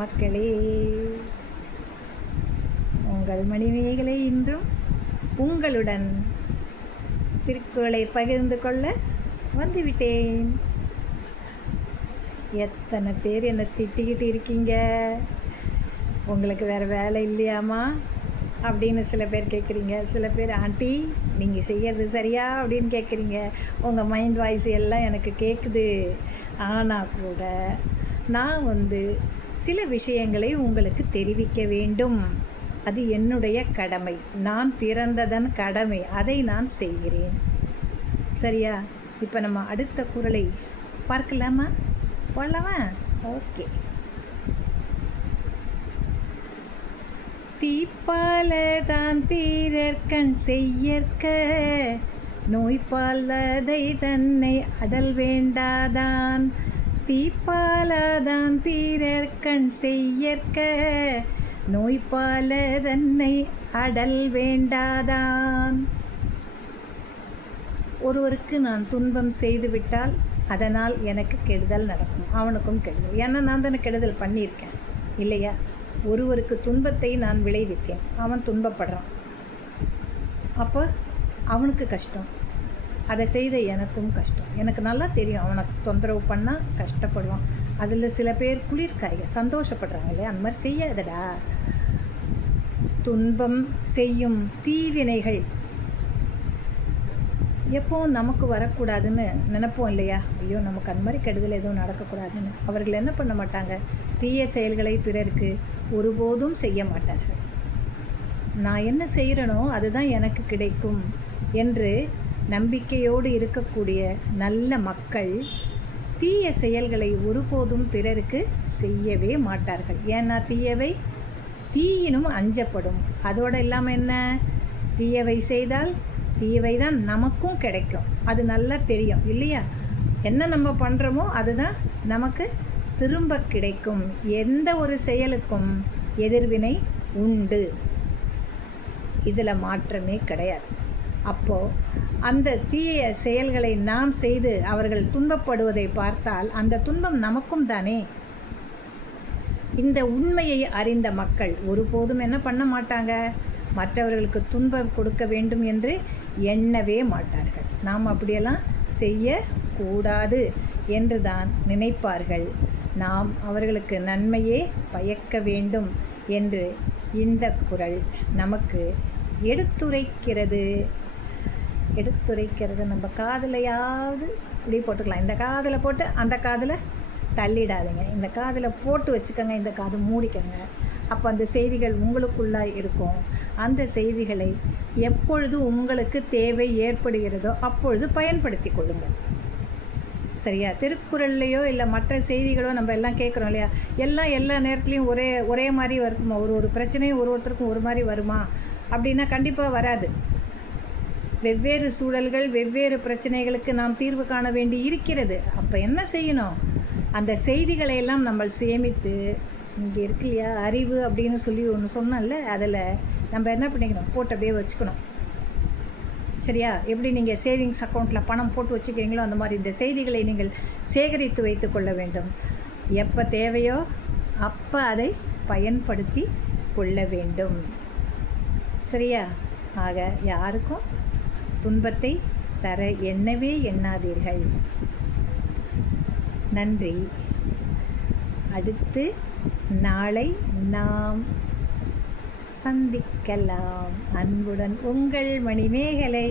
மக்களே, உங்கள் மணிமேகலை இன்றும் உங்களுடன் திருக்குறளை பகிர்ந்து கொள்ள வந்துவிட்டேன். எத்தனை பேர் என்னை திட்டிக்கிட்டு இருக்கீங்க, உங்களுக்கு வேறு வேலை இல்லையாமா அப்படின்னு சில பேர் கேட்குறீங்க. சில பேர் ஆண்டி நீங்கள் செய்கிறது சரியா அப்படின்னு கேட்குறீங்க. உங்கள் மைண்ட் வாய்ஸ் எல்லாம் எனக்கு கேட்குது. ஆனால் கூட நான் சில விஷயங்களை உங்களுக்கு தெரிவிக்க வேண்டும். அது என்னுடைய கடமை, நான் பிறந்ததன் கடமை, அதை நான் செய்கிறேன். சரியா? இப்போ நம்ம அடுத்த குறளை பார்க்கலாமா? போடலாமா? ஓகே. தீப்பாலதான் பிறர்கண் செய்யற்க, நோய்பாலதை தன்னை அடல் வேண்டாதான். தீப்பாலதான் பிறர்கண் செய்யற்க, நோய்பால தன்னை அடல் வேண்டாதான். ஒருவருக்கு நான் துன்பம் செய்துவிட்டால் அதனால் எனக்கு கெடுதல் நடக்கும், அவனுக்கும் கெடுதல். ஏன்னா நான் தானே கெடுதல் பண்ணியிருக்கேன் இல்லையா? ஒருவருக்கு துன்பத்தை நான் விளைவித்தேன், அவன் துன்பப்படுறான், அப்போ அவனுக்கு கஷ்டம், அதை செய்த எனக்கும் கஷ்டம். எனக்கு நல்லா தெரியும் அவனை தொந்தரவு பண்ணால் கஷ்டப்படுவான். அதில் சில பேர் குளிர்காய சந்தோஷப்படுறாங்க இல்லையா? அந்த மாதிரி செய்யாதடா. துன்பம் செய்யும் தீவினைகள் எப்போவும் நமக்கு வரக்கூடாதுன்னு நினைப்போம் இல்லையா? ஐயோ நமக்கு அந்த மாதிரி கெடுதல் எதுவும் நடக்கக்கூடாதுன்னு. அவர்கள் என்ன பண்ண மாட்டாங்க? தீய செயல்களை பிறருக்கு ஒருபோதும் செய்ய மாட்டார்கள். நான் என்ன செய்கிறனோ அதுதான் எனக்கு கிடைக்கும் என்று நம்பிக்கையோடு இருக்கக்கூடிய நல்ல மக்கள் தீய செயல்களை ஒருபோதும் பிறருக்கு செய்யவே மாட்டார்கள். ஏன்னா தீயவை தீயினும் அஞ்சப்படும். அதோடு இல்லாமல் என்ன, தீயவை செய்தால் தீயவை தான் நமக்கும் கிடைக்கும். அது நல்லா தெரியும் இல்லையா? என்ன நம்ம பண்ணுறோமோ அதுதான் நமக்கு திரும்ப கிடைக்கும். எந்த ஒரு செயலுக்கும் எதிர்வினை உண்டு, இதில் மாற்றமே கிடையாது. அப்போது அந்த தீய செயல்களை நாம் செய்து அவர்கள் துன்பப்படுவதை பார்த்தால் அந்த துன்பம் நமக்கும் தானே. இந்த உண்மையை அறிந்த மக்கள் ஒருபோதும் என்ன பண்ண மாட்டாங்க? மற்றவர்களுக்கு துன்பம் கொடுக்க வேண்டும் என்று எண்ணவே மாட்டார்கள். நாம் அப்படியெல்லாம் செய்யக்கூடாது என்று தான் நினைப்பார்கள். நாம் அவர்களுக்கு நன்மையே பயக்க வேண்டும் என்று இந்த குறள் நமக்கு எடுத்துரைக்கிறது. நம்ம காதிலையாவது இப்படி போட்டுக்கலாம். இந்த காதில் போட்டு அந்த காதில் தள்ளிடாதீங்க, இந்த காதில் போட்டு வச்சுக்கோங்க, இந்த காது மூடிக்கங்க. அப்போ அந்த செய்திகள் உங்களுக்குள்ளாக இருக்கும். அந்த செய்திகளை எப்பொழுது உங்களுக்கு தேவை ஏற்படுகிறதோ அப்பொழுது பயன்படுத்தி கொள்ளுங்கள். சரியா? திருக்குறள்லையோ இல்லை மற்ற செய்திகளோ நம்ம எல்லாம் கேட்குறோம் இல்லையா? எல்லா நேரத்துலையும் ஒரே மாதிரி வருமா? ஒரு பிரச்சனையும் ஒருத்தருக்கும் ஒரு மாதிரி வருமா அப்படின்னா கண்டிப்பாக வராது. வெவ்வேறு சூழல்கள், வெவ்வேறு பிரச்சனைகளுக்கு நாம் தீர்வு காண வேண்டி இருக்கிறது. அப்போ என்ன செய்யணும்? அந்த செய்திகளை எல்லாம் நம்ம சேமித்து, இங்கே இருக்கு இல்லையா அறிவு அப்படின்னு சொல்லி ஒன்று சொன்னோம்ல, அதில் நம்ம என்ன பண்ணிக்கணும்? போட்டு அப்படியே வச்சுக்கணும். சரியா? எப்படி நீங்கள் சேவிங்ஸ் அக்கௌண்ட்டில் பணம் போட்டு வச்சுக்கிறீங்களோ அந்த மாதிரி இந்த செய்திகளை நீங்கள் சேகரித்து வைத்து கொள்ள வேண்டும். எப்போ தேவையோ அப்போ அதை பயன்படுத்தி கொள்ள வேண்டும். சரியா? ஆக யாருக்கும் துன்பத்தை தர எண்ணவே எண்ணாதீர்கள். நன்றி. அடுத்து நாளை நாம் சந்திக்கலாம். அன்புடன் உங்கள் மணிமேகலை.